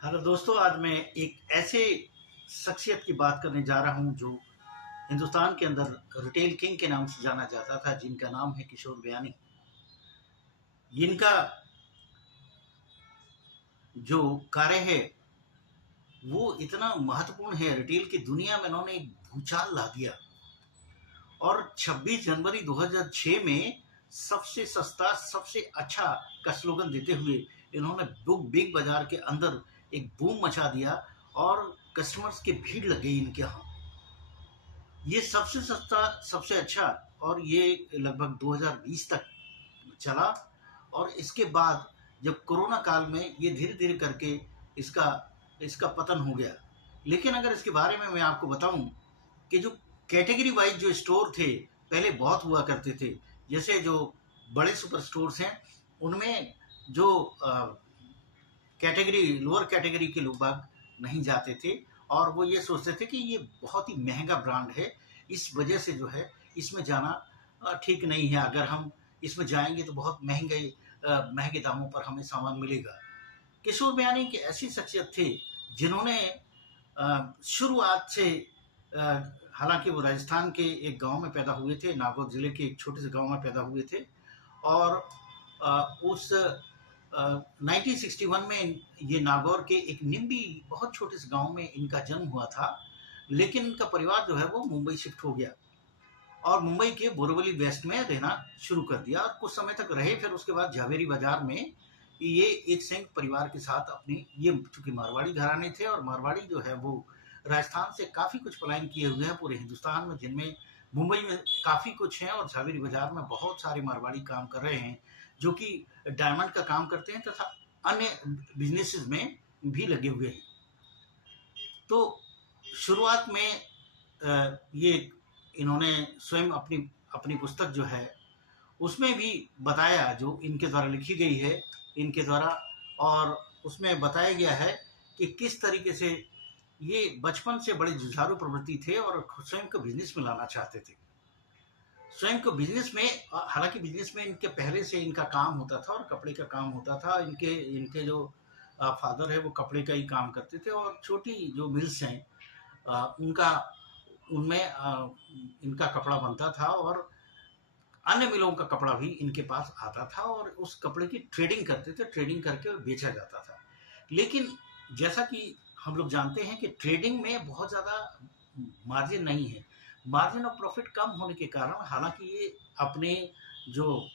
Hello दोस्तों, आज मैं एक ऐसे शख्सियत की बात करने जा रहा हूं जो हिंदुस्तान के अंदर रिटेल किंग के नाम से जाना जाता था, जिनका नाम है किशोर बयानी। इनका जो कार्य है वो इतना महत्वपूर्ण है, रिटेल की दुनिया में इन्होंने एक भूचाल ला दिया। और 26 जनवरी 2006 में सबसे सस्ता सबसे अच्छा का स्लोगन देते हुए इन्होंने बुक बिग बाजार के अंदर एक बूम मचा दिया और कस्टमर्स की भीड़ लग गई इनके यहाँ। ये सबसे सस्ता सबसे अच्छा, और ये लगभग 2020 तक चला। और इसके बाद जब कोरोना काल में ये धीरे धीरे करके इसका इसका पतन हो गया। लेकिन अगर इसके बारे में मैं आपको बताऊं कि जो कैटेगरी वाइज जो स्टोर थे पहले बहुत हुआ करते थे, जैसे जो बड़े सुपर स्टोर्स हैं उनमें जो कैटेगरी लोअर कैटेगरी के लोग बाग नहीं जाते थे, और वो ये सोचते थे कि ये बहुत ही महंगा ब्रांड है, इस वजह से जो है इसमें जाना ठीक नहीं है। अगर हम इसमें जाएंगे तो बहुत महंगे दामों पर हमें सामान मिलेगा। किशोर बयानी की ऐसी शख्सियत थे जिन्होंने शुरुआत से, हालांकि वो राजस्थान के एक गांव में पैदा हुए थे, नागौर जिले के एक छोटे से गांव में पैदा हुए थे। और उस 1961 में ये नागौर के एक निम्बी बहुत छोटे से गांव में इनका जन्म हुआ था। लेकिन इनका परिवार जो है वो मुंबई शिफ्ट हो गया और मुंबई के बोरीवली वेस्ट में रहना शुरू कर दिया और कुछ समय तक रहे। फिर उसके बाद झावेरी बाजार में ये एक संयुक्त परिवार के साथ अपनी, ये चूंकि मारवाड़ी घराने थे और मारवाड़ी जो है वो राजस्थान से काफ़ी कुछ पलायन किए हुए हैं पूरे हिंदुस्तान में, जिनमें मुंबई में काफ़ी कुछ हैं और झावेरी बाजार में बहुत सारे मारवाड़ी काम कर रहे हैं जो कि डायमंड का काम करते हैं तथा अन्य बिजनेसेस में भी लगे हुए हैं। तो शुरुआत में ये इन्होंने स्वयं अपनी अपनी पुस्तक जो है उसमें भी बताया, जो इनके द्वारा लिखी गई है इनके द्वारा, और उसमें बताया गया है कि किस तरीके से ये बचपन से बड़े जुझारू प्रवृत्ति थे और स्वयं को बिजनेस में लाना चाहते थे। स्वयं को बिजनेस में, हालांकि बिजनेस में इनके पहले से इनका काम होता था और कपड़े का काम होता था। इनके इनके जो फादर है वो कपड़े का ही काम करते थे और छोटी जो मिल्स हैं उनका उनमें इनका कपड़ा बनता था और अन्य मिलों का कपड़ा भी इनके पास आता था और उस कपड़े की ट्रेडिंग करते थे, ट्रेडिंग करके बेचा जाता था। लेकिन जैसा कि हम लोग जानते हैं कि ट्रेडिंग में बहुत ज़्यादा मार्जिन नहीं है, मार्जिन ऑफ प्रॉफिट कम होने के कारण, हालांकि ये अपने जो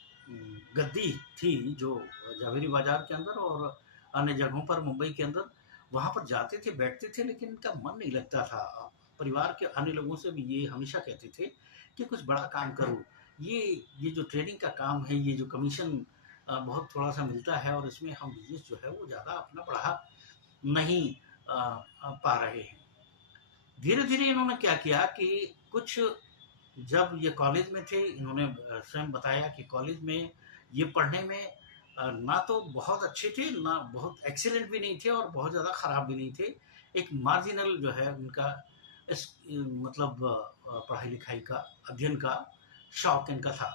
गद्दी थी जो जवेरी बाजार के अंदर और अन्य जगहों पर मुंबई के अंदर, वहाँ पर जाते थे बैठते थे, लेकिन इनका मन नहीं लगता था। परिवार के अन्य लोगों से भी ये हमेशा कहते थे कि कुछ बड़ा काम करो, ये जो ट्रेडिंग का काम है, ये जो कमीशन बहुत थोड़ा सा मिलता है और इसमें हम बिजनेस जो है वो ज़्यादा अपना बढ़ा नहीं पा रहे हैं। धीरे धीरे इन्होंने क्या किया कि कुछ, जब ये कॉलेज में थे, इन्होंने स्वयं बताया कि कॉलेज में ये पढ़ने में ना तो बहुत अच्छे थे, ना बहुत एक्सीलेंट भी नहीं थे और बहुत ज़्यादा ख़राब भी नहीं थे। एक मार्जिनल जो है उनका इस मतलब पढ़ाई लिखाई का, अध्ययन का शौक इनका था।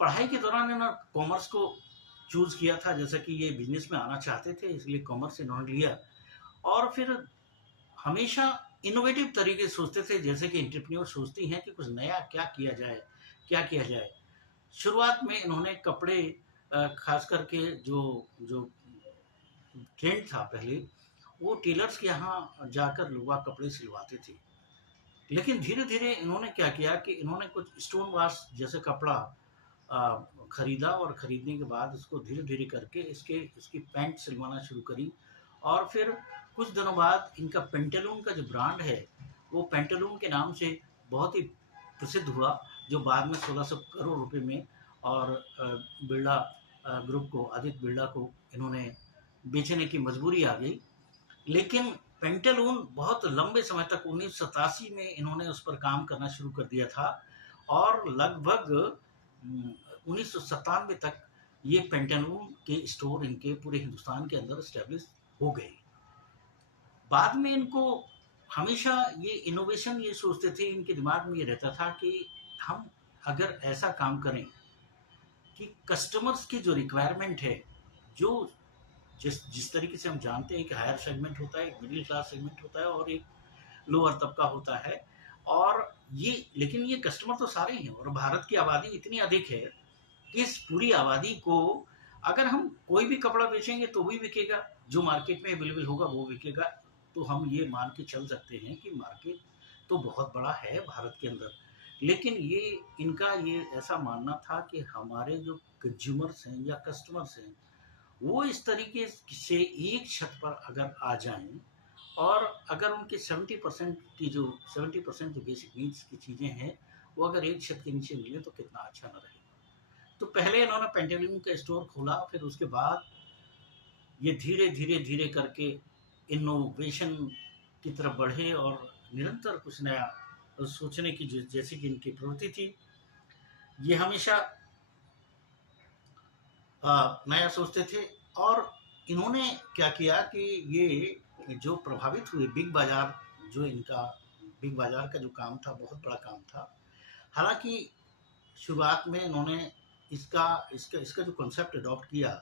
पढ़ाई के दौरान इन्होंने कॉमर्स को चूज़ किया था, जैसा कि ये बिजनेस में आना चाहते थे इसलिए कॉमर्स इन्होंने लिया। और फिर हमेशा इनोवेटिव तरीके से सोचते थे, जैसे कि एंटरप्रेन्योर सोचती हैं कि कुछ नया क्या किया जाए, क्या किया जाए। शुरुआत में इन्होंने कपड़े, खास करके जो जो ट्रेंड था पहले, वो टेलर्स के यहाँ जाकर लोग कपड़े सिलवाते थे। लेकिन धीरे धीरे इन्होंने क्या किया कि इन्होंने कुछ स्टोन वाश जैसे कपड़ा खरीदा और खरीदने के बाद उसको धीरे धीरे करके इसकी पैंट सिलवाना शुरू करी। और फिर कुछ दिनों बाद इनका पेंटालून का जो ब्रांड है वो पेंटालून के नाम से बहुत ही प्रसिद्ध हुआ, जो बाद में 1600 करोड़ रुपए में, और बिरला ग्रुप को, आदित्य बिरला को इन्होंने बेचने की मजबूरी आ गई। लेकिन पेंटालून बहुत लंबे समय तक 1987 में इन्होंने उस पर काम करना शुरू कर दिया था और लगभग 1997 तक ये पेंटालून के स्टोर इनके पूरे हिंदुस्तान के अंदर स्टैब्लिश हो गए। बाद में इनको हमेशा ये इनोवेशन, ये सोचते थे, इनके दिमाग में ये रहता था कि हम अगर ऐसा काम करें कि कस्टमर्स की जो रिक्वायरमेंट है, जो जिस जिस तरीके से हम जानते हैं कि हायर सेगमेंट होता है, एक मिडिल क्लास सेगमेंट होता है और एक लोअर तबका होता है। और ये लेकिन ये कस्टमर तो सारे ही हैं, और भारत की आबादी इतनी अधिक है कि इस पूरी आबादी को अगर हम कोई भी कपड़ा बेचेंगे तो भी बिकेगा, जो मार्केट में अवेलेबल होगा वो बिकेगा। तो हम ये मान के चल सकते हैं कि मार्केट तो बहुत बड़ा है भारत के अंदर। लेकिन ये इनका ये ऐसा मानना था कि हमारे जो कंज्यूमर्स हैं या कस्टमर्स हैं, वो इस तरीके से एक छत पर अगर आ जाएं, और अगर उनके 70% जो बेसिक नीड्स की चीज़ें हैं, वो अगर एक छत के नीचे मिले तो कितना अच्छा ना रहे। तो पहले इन्होंने पेंटालून का स्टोर खोला, फिर उसके बाद ये धीरे धीरे धीरे करके इनोवेशन की तरफ बढ़े और निरंतर कुछ नया सोचने की जैसी कि इनकी प्रवृत्ति थी। ये हमेशा नया सोचते थे। और इन्होंने क्या किया कि ये जो प्रभावित हुए बिग बाजार, जो इनका बिग बाजार का जो काम था बहुत बड़ा काम था। हालांकि शुरुआत में इन्होंने इसका इसका इसका जो कॉन्सेप्ट अडॉप्ट किया,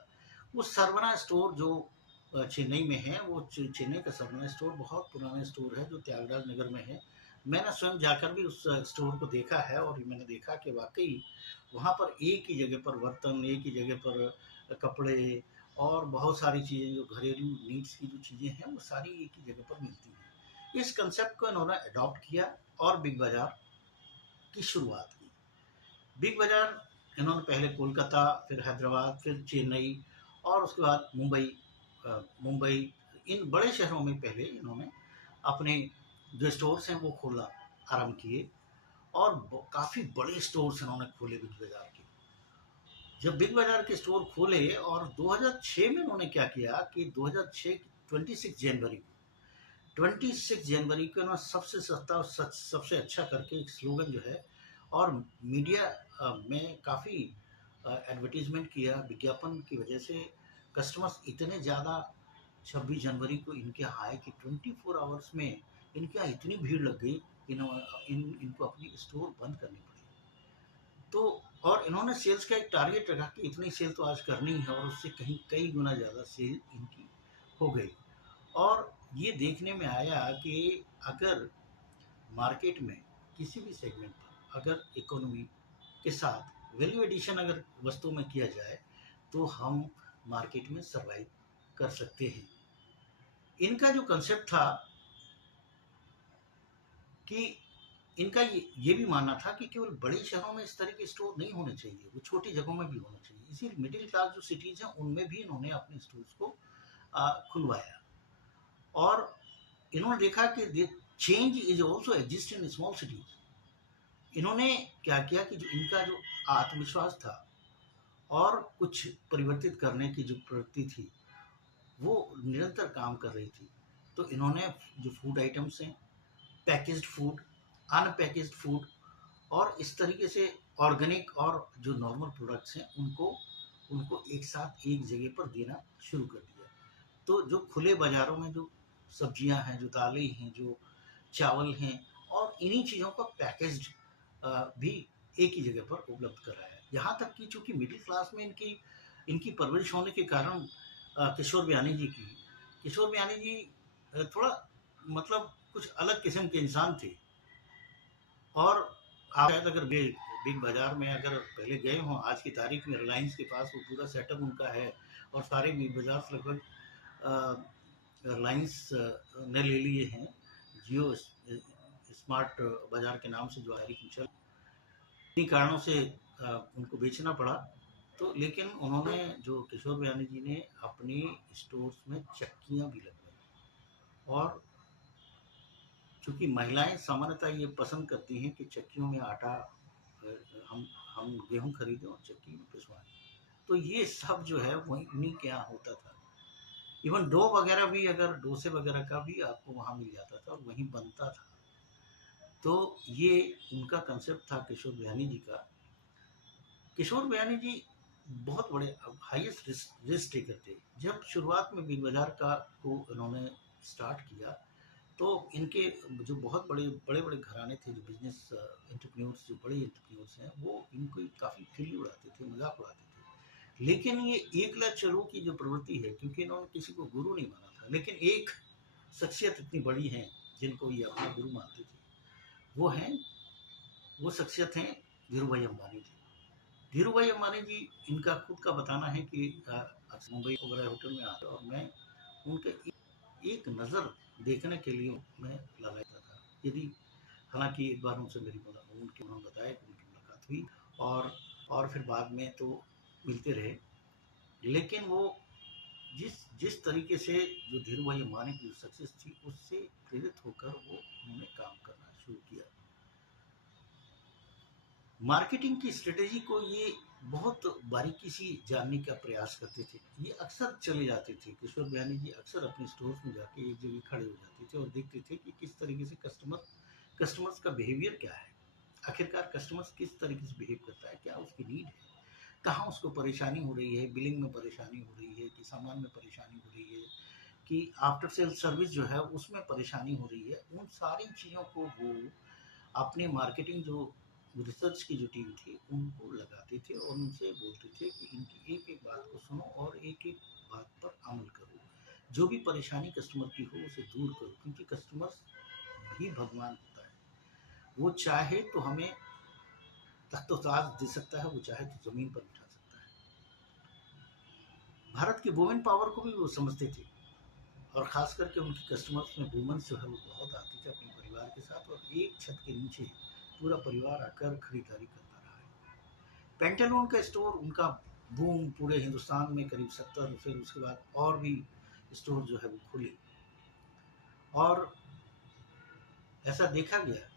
वो सरवना स्टोर जो चेन्नई में है, वो चेन्नई का सरवना स्टोर बहुत पुराना स्टोर है जो त्यागराज नगर में है। मैंने स्वयं जाकर भी उस स्टोर को देखा है और मैंने देखा कि वाकई वहाँ पर एक ही जगह पर बर्तन, एक ही जगह पर कपड़े और बहुत सारी चीज़ें जो घरेलू नीड्स की जो चीज़ें हैं वो सारी एक ही जगह पर मिलती हैं। इस कंसेप्ट को इन्होंने अडॉप्ट किया और बिग बाज़ार की शुरुआत की। बिग बाज़ार इन्होंने पहले कोलकाता, फिर हैदराबाद, फिर चेन्नई और उसके बाद मुंबई, इन बड़े शहरों में पहले इन्होंने अपने जो स्टोर्स हैं वो खोलना आरंभ किए। और काफ़ी बड़े स्टोर्स इन्होंने खोले बिग बाज़ार के। जब बिग बाज़ार के स्टोर खोले और 2006 में इन्होंने क्या किया कि 2006 26 जनवरी 26 जनवरी को ना सबसे सस्ता और सबसे अच्छा करके एक स्लोगन जो है, और मीडिया में काफ़ी एडवर्टीजमेंट किया, विज्ञापन की वजह से कस्टमर्स इतने ज़्यादा 26 जनवरी को इनके आए कि 24 आवर्स में इनके यहाँ इतनी भीड़ लग गई कि इनको अपनी स्टोर बंद करनी पड़ी। तो और इन्होंने सेल्स का एक टारगेट रखा कि इतनी सेल तो आज करनी है, और उससे कहीं कई गुना ज़्यादा सेल इनकी हो गई। और ये देखने में आया कि अगर मार्केट में किसी भी सेगमेंट पर अगर इकोनॉमी के साथ वैल्यू एडिशन अगर वस्तुओं में किया जाए तो हम मार्केट में सर्वाइव कर सकते हैं। इनका जो कंसेप्ट था कि इनका ये भी मानना था कि केवल बड़े शहरों में इस तरह के स्टोर नहीं होने चाहिए, वो छोटी जगहों में भी होना चाहिए। इसीलिए मिडिल क्लास जो सिटीज़ हैं उनमें भी इन्होंने अपने स्टोर्स को खुलवाया। और इन्होंने देखा कि change is also exist in small cities. इन्होंने क्या किया कि जो इनका जो आत्मविश्वास था और कुछ परिवर्तित करने की जो प्रवृत्ति थी वो निरंतर काम कर रही थी। तो इन्होंने जो फूड आइटम्स हैं, पैकेज्ड फूड, अनपैकेज्ड फूड और इस तरीके से ऑर्गेनिक और जो नॉर्मल प्रोडक्ट्स हैं उनको उनको एक साथ एक जगह पर देना शुरू कर दिया। तो जो खुले बाज़ारों में जो सब्जियां हैं, जो दालें हैं, जो चावल हैं, और इन्हीं चीज़ों का पैकेज्ड भी एक ही जगह पर उपलब्ध कराया है। यहाँ तक कि चूँकि मिडिल क्लास में इनकी इनकी परवरिश होने के कारण किशोर बयानी जी थोड़ा मतलब कुछ अलग किस्म के इंसान थे। और आप शायद अगर बिग बाज़ार में अगर पहले गए हों, आज की तारीख में रिलायंस के पास वो पूरा सेटअप उनका है, और सारे बिग बाज़ार लगभग रिलायंस ने ले लिए हैं। जियो स्मार्ट बाज़ार के नाम से जो तारीख में चल, इन्हीं कारणों से उनको बेचना पड़ा। तो लेकिन उन्होंने जो किशोर बयानी जी ने अपने स्टोर्स में चक्कियाँ भी लगवाई। और चूँकि महिलाएं सामान्यतः ये पसंद करती हैं कि चक्कियों में आटा हम गेहूँ खरीदें और चक्की में पिसवाएं। तो ये सब जो है वही उन्हीं के यहाँ होता था। इवन डो वगैरह भी, अगर डोसे वगैरह का भी आपको वहाँ मिल जाता था और वहीं बनता था। तो ये उनका कंसेप्ट था किशोर बयानी जी का। किशोर बयानी जी बहुत बड़े हाईएस्ट रिस्क टेकर थे। जब शुरुआत में बिग बाज़ार का को उन्होंने स्टार्ट किया तो इनके जो बहुत बड़े बड़े घराने थे, जो बिजनेस एंटरप्रेन्योर्स, जो बड़े एंटरप्रेन्योर्स हैं, वो इनको काफ़ी खिल्ली उड़ाते थे, मजाक उड़ाते थे। लेकिन ये एकला चलो की जो प्रवृत्ति है, क्योंकि इन्होंने किसी को गुरु नहीं माना था, लेकिन एक शख्सियत इतनी बड़ी है जिनको ये अपना गुरु मानते थे, वो शख्सियत हैं धीरू भाई अम्बानी जी। धीरू भाई अम्बानी जी, इनका खुद का बताना है कि मुंबई वगैरह होटल में आते और मैं उनके एक नज़र देखने के लिए मैं लगाता था। यदि हालांकि एक बार उनसे उन्होंने बताया कि उनकी मुलाकात हुई और फिर बाद में तो मिलते रहे, लेकिन वो जिस जिस तरीके से जो धीरू भाई अम्बानी की जो सक्सेस थी उससे प्रेरित होकर वो उन्होंने काम करना शुरू किया। मार्केटिंग की स्ट्रेटेजी को ये बहुत बारीकी से जानने का प्रयास करते थे। ये अक्सर चले जाते थे, किशोर बयानी जी अक्सर अपने स्टोर्स में जाके एक जगह खड़े हो जाते थे और देखते थे कि किस तरीके से कस्टमर्स का बिहेवियर क्या है, आखिरकार कस्टमर्स किस तरीके से बिहेव करता है, क्या उसकी नीड है, कहाँ उसको परेशानी हो रही है, बिलिंग में परेशानी हो रही है कि सामान में परेशानी हो रही है कि आफ्टर सेल सर्विस जो है उसमें परेशानी हो रही है। उन सारी चीज़ों को वो अपने मार्केटिंग जो रिसर्च की जो टीम थी उनको लगाते थे और उनसे बोलते थे कि इनकी एक एक बात को सुनो और एक एक बात पर अमल करो, जो भी परेशानी कस्टमर की हो उसे दूर करो, क्योंकि कस्टमर भी भगवान होता है। वो चाहे तो हमें तख्तोताज दे सकता है, वो चाहे तो ज़मीन पर बिठा सकता है। भारत की वुमेन पावर को भी वो समझते थे और ख़ास करके उनकी कस्टमर्स में वुमेन्स जो है वो बहुत आती थी अपने परिवार के साथ, और एक छत के नीचे पूरा परिवार आकर खरीदारी करता रहा है। पेंटालून का स्टोर उनका बूम पूरे हिंदुस्तान में करीब 70, फिर उसके बाद और भी स्टोर जो है वो खुले, और ऐसा देखा गया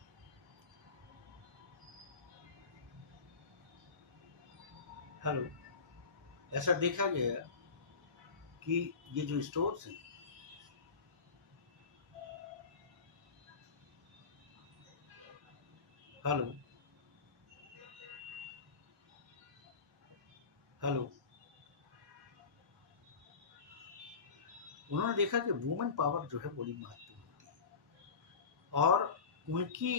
हेलो ऐसा देखा गया कि ये जो स्टोर्स हैं, हेलो हेलो उन्होंने देखा कि वुमेन पावर जो है बड़ी महत्वपूर्ण होती है और उनकी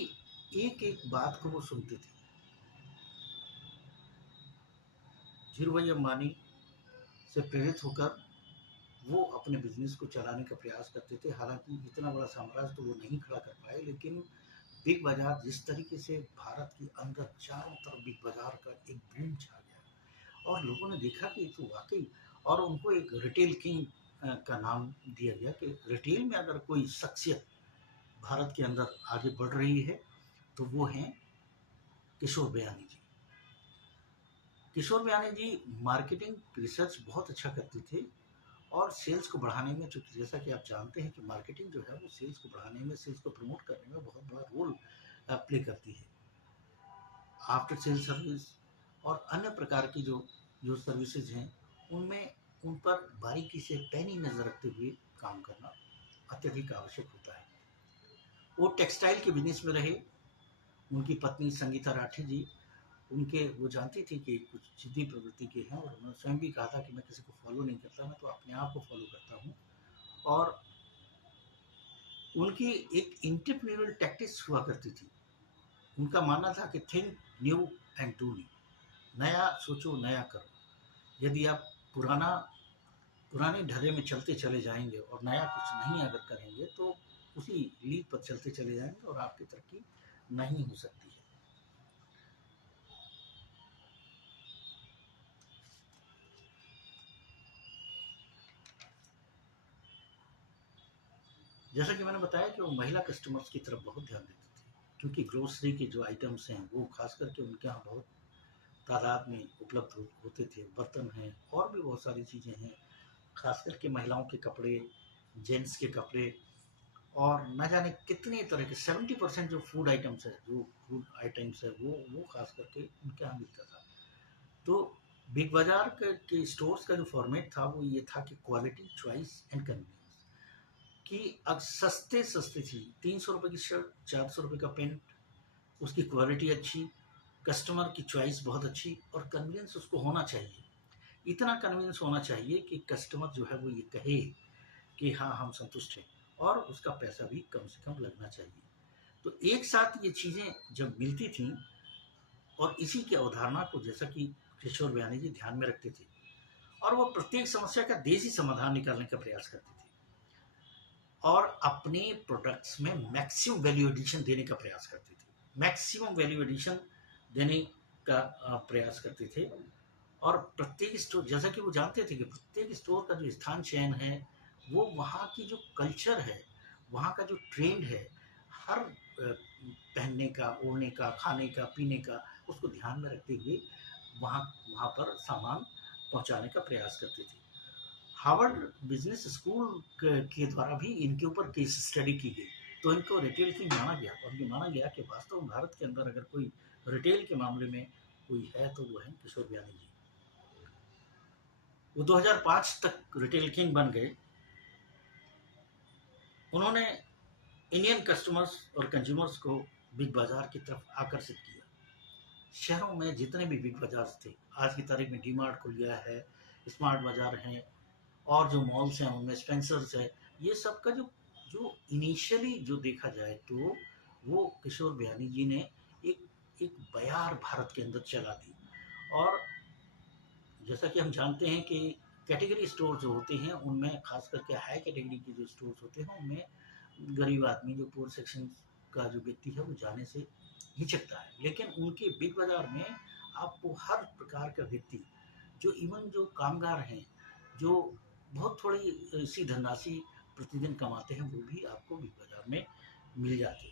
एक एक बात को वो सुनते थे। धीरू भाई अम्बानी से प्रेरित होकर वो अपने बिजनेस को चलाने का प्रयास करते थे। हालांकि इतना बड़ा साम्राज्य तो वो नहीं खड़ा कर पाए, लेकिन बिग बाजार जिस तरीके से भारत के अंदर चारों तरफ बिग बाजार का एक बूम छा गया और लोगों ने देखा कि तो वाकई, और उनको एक रिटेल किंग का नाम दिया गया कि रिटेल में अगर कोई शख्सियत भारत के अंदर आगे बढ़ रही है तो वो हैं किशोर बयानी जी। किशोर बयानी जी मार्केटिंग रिसर्च बहुत अच्छा करते थे और सेल्स को बढ़ाने में, चूंकि जैसा कि आप जानते हैं कि मार्केटिंग जो है वो सेल्स को बढ़ाने में, सेल्स को प्रमोट करने में बहुत बड़ा रोल प्ले करती है। आफ्टर सेल सर्विस और अन्य प्रकार की जो जो सर्विसेज हैं उनमें उन पर बारीकी से पैनी नज़र रखते हुए काम करना अत्यधिक आवश्यक होता है। वो टेक्सटाइल के बिजनेस में रहे। उनकी पत्नी संगीता राठी जी, वो जानती थी कि कुछ जिद्दी प्रवृत्ति के हैं और उन्होंने स्वयं भी कहा था कि मैं किसी को फॉलो नहीं करता, मैं तो अपने आप को फॉलो करता हूँ। और उनकी एक इंटरप्रेन्योरियल टैक्टिक्स हुआ करती थी। उनका मानना था कि think new and do new, नया सोचो नया करो। यदि आप पुराने ढर्रे में चलते चले जाएंगे और नया कुछ नहीं अगर करेंगे तो उसी लीड पर चलते चले जाएंगे और आपकी तरक्की नहीं हो सकती है। जैसा कि मैंने बताया कि वो महिला कस्टमर्स की तरफ बहुत ध्यान देते थे, क्योंकि ग्रोसरी के जो आइटम्स हैं वो खास करके उनके यहाँ बहुत तादाद में उपलब्ध होते थे। बर्तन हैं और भी बहुत सारी चीज़ें हैं, खास करके महिलाओं के कपड़े, जेंट्स के कपड़े, और न जाने कितने तरह के 70% जो फूड आइटम्स है वो खास करके उनके यहाँ मिलता था। तो बिग बाजार के स्टोर्स का जो फॉर्मेट था वो ये था कि क्वालिटी, चॉइस एंड कन्वीनियंस, कि अब सस्ते सस्ते थी, 300 रुपये की शर्ट, 400 रुपये का पेंट, उसकी क्वालिटी अच्छी, कस्टमर की चॉइस बहुत अच्छी, और कन्वीनियंस उसको होना चाहिए। इतना कन्वीनियंस होना चाहिए कि कस्टमर जो है वो ये कहे कि हाँ हम संतुष्ट हैं, और उसका पैसा भी कम से कम लगना चाहिए। तो एक साथ ये चीज़ें जब मिलती थीं, और इसी की अवधारणा को जैसा कि किशोर बयानी जी ध्यान में रखते थे, और वो प्रत्येक समस्या का देसी समाधान निकालने का प्रयास करती थी और अपने प्रोडक्ट्स में मैक्सिमम वैल्यू एडिशन देने का प्रयास करती थी, मैक्सिमम वैल्यू एडिशन देने का प्रयास करते थे। और प्रत्येक स्टोर, जैसा कि वो जानते थे कि प्रत्येक स्टोर का जो स्थान चयन है, वो वहाँ की जो कल्चर है, वहाँ का जो ट्रेंड है, हर पहनने का, ओढ़ने का, खाने का, पीने का, उसको ध्यान में रखते हुए वहाँ वहाँ पर सामान पहुँचाने का प्रयास करते थे। हार्वर्ड बिजनेस स्कूल के द्वारा भी इनके ऊपर केस स्टडी की गई, तो इनको रिटेल किंग माना गया और ये माना गया कि वास्तव में भारत के अंदर अगर कोई रिटेल के मामले में कोई है तो वो है किशोर बियानी जी। वो 2005 तक रिटेल किंग बन गए। उन्होंने इंडियन कस्टमर्स और कंज्यूमर्स को बिग बाजार की तरफ आकर्षित किया। शहरों में जितने भी बिग बाजार थे, आज की तारीख में डी मार्ट खुल गया है, स्मार्ट बाजार हैं, और जो मॉल्स हैं उनमें स्पेंसर्स है, ये सब का जो जो इनिशियली जो देखा जाए तो वो किशोर बियानी जी ने एक एक बयार भारत के अंदर चला दी। और जैसा कि हम जानते हैं कि कैटेगरी स्टोर जो होते हैं उनमें खास करके हाई कैटेगरी के जो स्टोर्स होते हैं उनमें गरीब आदमी, जो पुअर सेक्शन का जो व्यक्ति है, वो जाने से हिचकता है। लेकिन उनके बिग बाजार में आपको हर प्रकार का व्यक्ति, जो इवन जो कामगार हैं, जो बहुत थोड़ी सी धनराशि प्रतिदिन कमाते हैं, वो भी आपको बिग बाजार में मिल जाते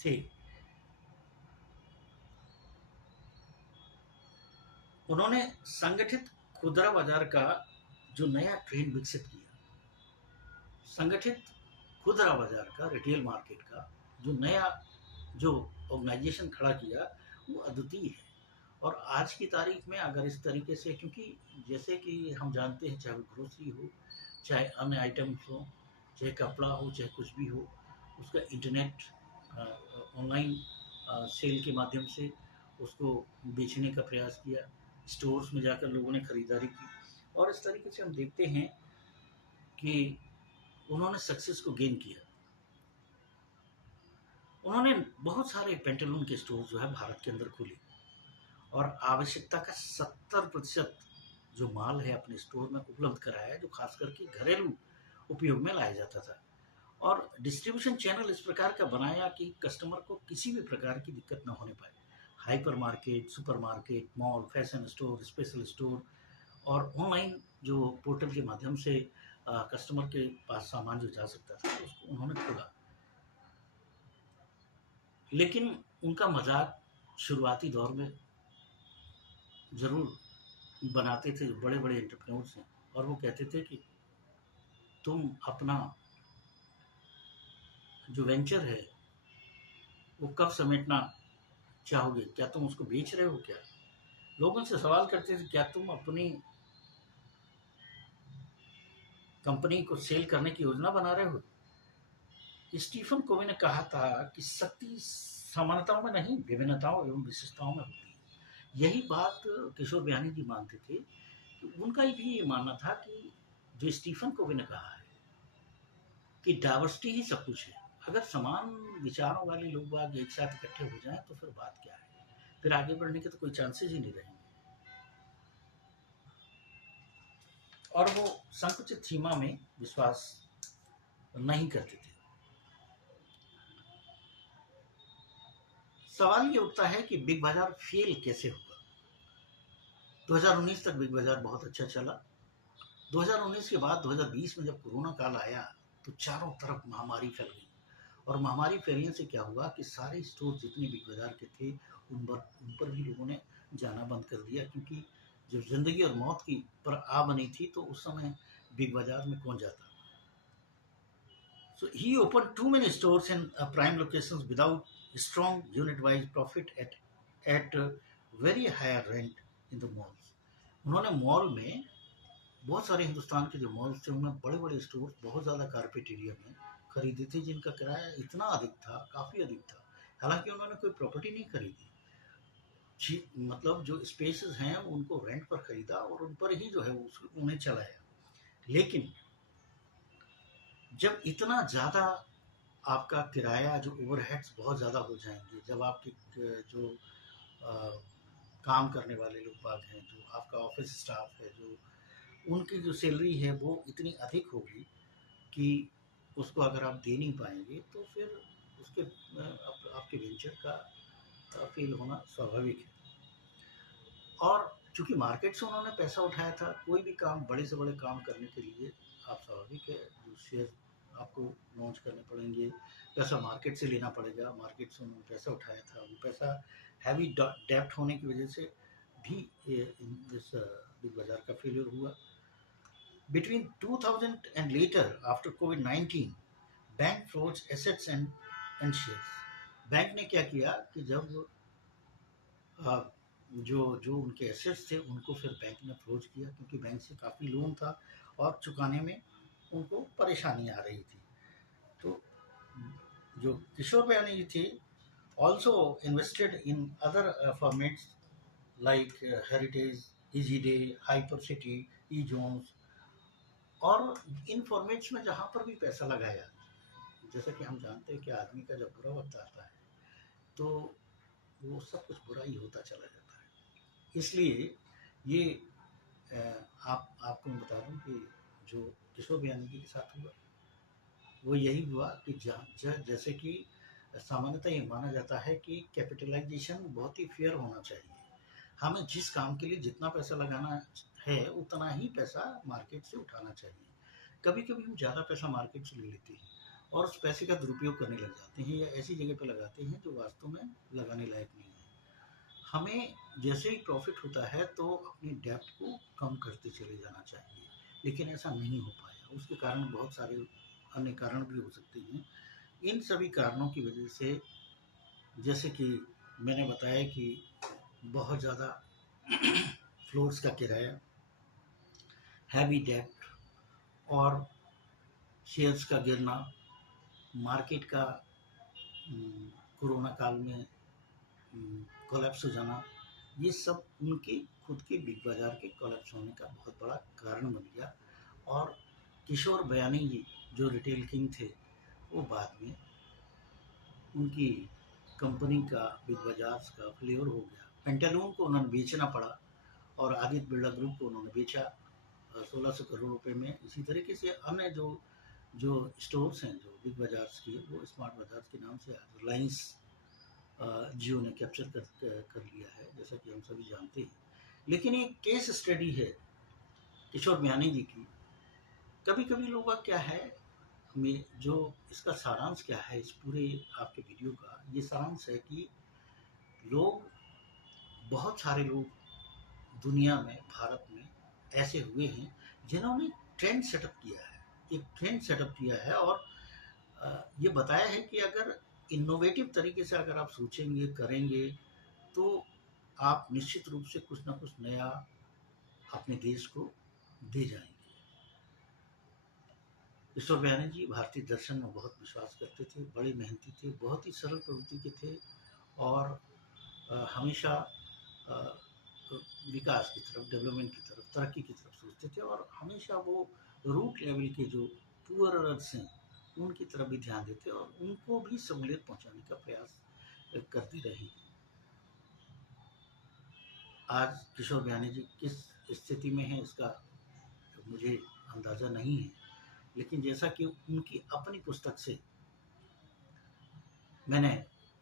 थे। उन्होंने संगठित खुदरा बाजार का जो नया ट्रेंड विकसित किया, संगठित खुदरा बाजार का, रिटेल मार्केट का जो नया जो ऑर्गेनाइजेशन खड़ा किया, वो अद्वितीय है। और आज की तारीख में अगर इस तरीके से, क्योंकि जैसे कि हम जानते हैं, चाहे वो ग्रोसरी हो, चाहे अन्य आइटम्स हो, चाहे कपड़ा हो, चाहे कुछ भी हो, उसका इंटरनेट ऑनलाइन सेल के माध्यम से उसको बेचने का प्रयास किया, स्टोर्स में जाकर लोगों ने खरीदारी की। और इस तरीके से हम देखते हैं कि उन्होंने सक्सेस को गेन किया। उन्होंने बहुत सारे पेंटालून के स्टोर जो है भारत के अंदर खोले और आवश्यकता का 70% जो माल है अपने स्टोर में उपलब्ध कराया, जो खास करके घरेलू उपयोग में लाया जाता था। और डिस्ट्रीब्यूशन चैनल इस प्रकार का बनाया कि कस्टमर को किसी भी प्रकार की दिक्कत न होने पाए। Hyper market, super market, mall, fashion store, special store और ऑनलाइन जो पोर्टल के माध्यम से कस्टमर के पास सामान जो जा सकता था, उसको उन्होंने खोला। लेकिन उनका मजाक शुरुआती दौर में ज़रूर बनाते थे जो बड़े बड़े एंटरप्रेन्योर्स हैं, और वो कहते थे कि तुम अपना जो वेंचर है वो कब समेटना चाहोगे, क्या तुम उसको बेच रहे हो क्या? लोग उनसे सवाल करते थे, क्या तुम अपनी कंपनी को सेल करने की योजना बना रहे हो? स्टीफन कोवे ने कहा था कि शक्ति समानताओं में नहीं, विभिन्नताओं एवं विशेषताओं में होती है। यही बात किशोर बियानी जी मानते थे कि उनका भी ये मानना था कि जो स्टीफन कोवे ने कहा है कि डाइवर्सिटी ही सब कुछ है। अगर समान विचारों वाले लोग बाग एक साथ इकट्ठे हो जाएं तो फिर बात क्या है, फिर आगे बढ़ने के तो कोई चांसेस ही नहीं रहेंगे। और वो संकुचित सीमा में विश्वास नहीं करते थे। सवाल ये उठता है कि बिग बाजार फेल कैसे हुआ। 2019 तक बिग बाजार बहुत अच्छा चला। 2019 के बाद 2020 में जब कोरोना काल आया तो चारों तरफ महामारी फैल गई, और महामारी फैलने से क्या हुआ कि सारे स्टोर जितने बिग बाजार के थे उन पर भी लोगों ने जाना बंद कर दिया, क्योंकि जब जिंदगी और मौत की पर आ बनी थी तो उस समय बिग बाजार में कौन जाता। So he opened too many stores in prime locations without strong unit-wise profit at very higher rent in the malls. उन्होंने मॉल में बहुत सारे हिंदुस्तान के जो मॉल्स थे उनमें बड़े बड़े स्टोर बहुत ज़्यादा कारपेट एरिया में खरीदे थे, जिनका किराया इतना अधिक था, काफ़ी अधिक था। हालांकि उन्होंने कोई प्रॉपर्टी नहीं खरीदी, मतलब जो स्पेसेस हैं उनको रेंट पर खरीदा और उन पर ही जो है उन्हें चलाया। लेकिन जब इतना ज़्यादा आपका किराया, जो ओवरहेड्स बहुत ज़्यादा हो जाएंगे, जब आपके जो काम करने वाले लोग बाग हैं, जो आपका ऑफिस स्टाफ है, जो उनकी जो सैलरी है वो इतनी अधिक होगी कि उसको अगर आप दे नहीं पाएंगे तो फिर उसके आपके वेंचर का फेल होना स्वाभाविक है। और चूंकि मार्केट से उन्होंने पैसा उठाया था, कोई भी काम बड़े से बड़े काम करने के लिए आप स्वाभाविक है जो शेयर आपको लॉन्च करने पड़ेंगे, पैसा मार्केट से लेना पड़ेगा। मार्केट से उन्होंने पैसा उठाया था, वो पैसा हैवी डेप्ट होने की वजह से भी इस बिग बाजार का फेलियर हुआ। बिटवीन 2000 एंड लेटर आफ्टर कोविड-19 bank froze assets and shares. Bank ने क्या किया कि जब जो जो उनके एसेट्स थे उनको फिर बैंक ने फ्रोज किया, क्योंकि बैंक से काफ़ी लोन था और चुकाने में उनको परेशानी आ रही थी। तो जो किशोर बयानी जी थे also invested in other formats like heritage, easy day, hyper city, E zones, और इन फॉर्मेट्स में जहाँ पर भी पैसा लगाया, जैसा कि हम जानते हैं कि आदमी का जब बुरा वक्त आता है तो वो सब कुछ बुरा ही होता चला जाता है। इसलिए ये आपको मैं बता दूं कि जो किशोर बयानी जी के साथ हुआ वो यही हुआ कि जैसे कि सामान्यतः ये माना जाता है कि कैपिटलाइजेशन बहुत ही फेयर होना चाहिए। हमें जिस काम के लिए जितना पैसा लगाना है उतना ही पैसा मार्केट से उठाना चाहिए। कभी कभी हम ज़्यादा पैसा मार्केट से ले लेते हैं और उस पैसे का दुरुपयोग करने लग जाते हैं या ऐसी जगह पर लगाते हैं जो वास्तव में लगाने लायक नहीं है। हमें जैसे ही प्रॉफिट होता है तो अपनी डेप्ट को कम करते चले जाना चाहिए, लेकिन ऐसा नहीं हो पाया। उसके कारण बहुत सारे अन्य कारण भी हो सकते हैं। इन सभी कारणों की वजह से, जैसे कि मैंने बताया कि बहुत ज़्यादा फ्लोर्स का किराया, हैवी डेप्ट और शेयर्स का गिरना, मार्केट का कोरोना काल में कोलैप्स हो जाना, ये सब उनके खुद के बिग बाजार के कोलैप्स होने का बहुत बड़ा कारण बन गया। और किशोर बयानी जी जो रिटेल किंग थे वो बाद में उनकी कंपनी का बिग बाजार का फेलियर हो गया। पेंटालून को उन्होंने बेचना पड़ा और आदित्य बिरला ग्रुप को उन्होंने बेचा 1600 करोड़ रुपए में। इसी तरीके से अन्य जो जो स्टोर्स हैं जो बिग बाजार के, वो स्मार्ट बाजार के नाम से आज रिलायंस जियो ने कैप्चर कर लिया है, जैसा कि हम सभी जानते हैं। लेकिन एक केस स्टडी है किशोर बयानी जी की। कभी कभी लोगों का क्या है, में जो इसका सारांश क्या है इस पूरे आपके वीडियो का, ये सारांश है कि लोग, बहुत सारे लोग दुनिया में, भारत में ऐसे हुए हैं जिन्होंने ट्रेंड सेटअप किया है, एक ट्रेंड सेटअप किया है और ये बताया है कि अगर इनोवेटिव तरीके से अगर आप सोचेंगे, करेंगे, तो आप निश्चित रूप से कुछ ना कुछ नया अपने देश को दे जाएंगे। किशोर बयानी जी भारतीय दर्शन में बहुत विश्वास करते थे, बड़े मेहनती थे, बहुत ही सरल प्रवृत्ति के थे और हमेशा विकास की तरफ, डेवलपमेंट की तरफ, तरक्की की तरफ सोचते थे और हमेशा वो रूट लेवल के जो पुअरर्स हैं उनकी तरफ भी ध्यान देते और उनको भी सहूलियत पहुंचाने का प्रयास करते रहे। आज किशोर बयानी जी किस स्थिति में हैं इसका मुझे अंदाज़ा नहीं है, लेकिन जैसा कि उनकी अपनी पुस्तक से मैंने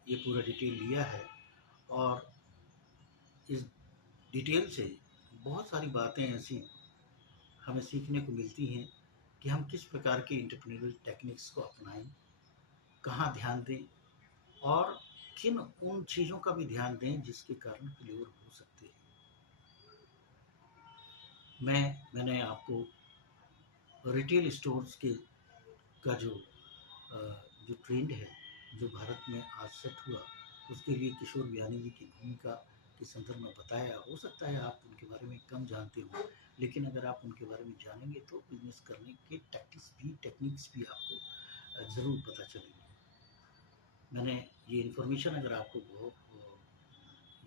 ये पूरा डिटेल लिया है और इस डिटेल से बहुत सारी बातें ऐसी हमें सीखने को मिलती हैं कि हम किस प्रकार के एंटरप्रेन्योरियल टेक्निक्स को अपनाएं, कहाँ ध्यान दें और किन उन चीज़ों का भी ध्यान दें जिसके कारण फेल्योर हो सकते हैं। मैंने आपको रिटेल स्टोर्स के का जो ट्रेंड है जो भारत में आज सेट हुआ, उसके लिए किशोर बयानी जी की भूमिका के संदर्भ में बताया। हो सकता है आप उनके बारे में कम जानते हो, लेकिन अगर आप उनके बारे में जानेंगे तो बिजनेस करने के टेक्निक्स भी आपको ज़रूर पता चलेंगे। मैंने ये इन्फॉर्मेशन अगर आपको बहुत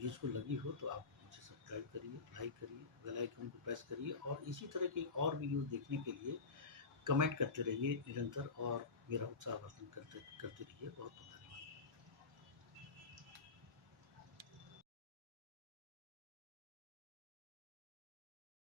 यूज़फुल लगी हो तो आप मुझे सब्सक्राइब करिए, लाइक करिए, बेल आइकन को प्रेस करिए और इसी तरह की और वीडियो देखने के लिए कमेंट करते रहिए निरंतर और मेरा उत्साहवर्धन करते रहिए। बहुत बहुत